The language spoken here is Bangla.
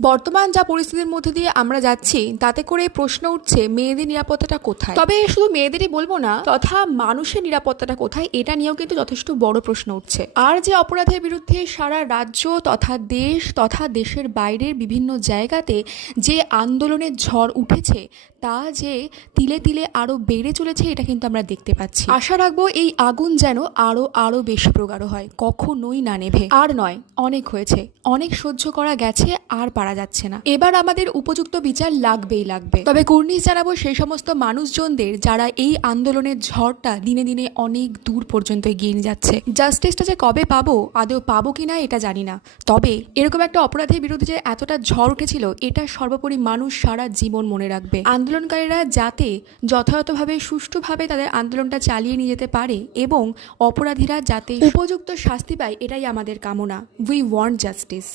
বর্তমান যা পরিস্থিতির মধ্যে দিয়ে আমরা যাচ্ছি তাতে করে প্রশ্ন উঠছে মেয়েদের নিরাপত্তাটা কোথায়। তবে শুধু মেয়েদেরই বলবো না, তথা মানুষের নিরাপত্তাটা কোথায় এটা নিয়েও কিন্তু যথেষ্ট বড় প্রশ্ন উঠছে। আর যে অপরাধের বিরুদ্ধে সারা রাজ্য তথা দেশ তথা দেশের বাইরের বিভিন্ন জায়গাতে যে আন্দোলনের ঝড় উঠেছে তা যে তিলে তিলে আরো বেড়ে চলেছে এটা কিন্তু আমরা দেখতে পাচ্ছি। আশা রাখবো এই আগুন যেন আরো বেশি প্রগাঢ় হয়, কখনোই না নেভে। আর নয়, অনেক হয়েছে, অনেক সহ্য করা গেছে, আর পারা যাচ্ছে না। এবার আমাদের উপযুক্ত বিচার লাগবেই লাগবে। তবে কুর্নিশ জানাবো সেই সমস্ত মানুষজনদের যারা এই আন্দোলনের ঝড়টা দিনে দিনে অনেক দূর পর্যন্ত এগিয়ে নিয়ে যাচ্ছে। জাস্টিসটা যে কবে পাবো, আদৌ পাবো কিনা এটা জানি না, তবে এরকম একটা অপরাধের বিরুদ্ধে যে এতটা ঝড় উঠেছিল এটা সর্বোপরি মানুষ সারা জীবন মনে রাখবে। আন্দোলনকারীরা যাতে যথাযথভাবে সুষ্ঠুভাবে তাদের আন্দোলনটা চালিয়ে নিয়ে যেতে পারে এবং অপরাধীরা যাতে উপযুক্ত শাস্তি পায় এটাই আমাদের কামনা। We want justice.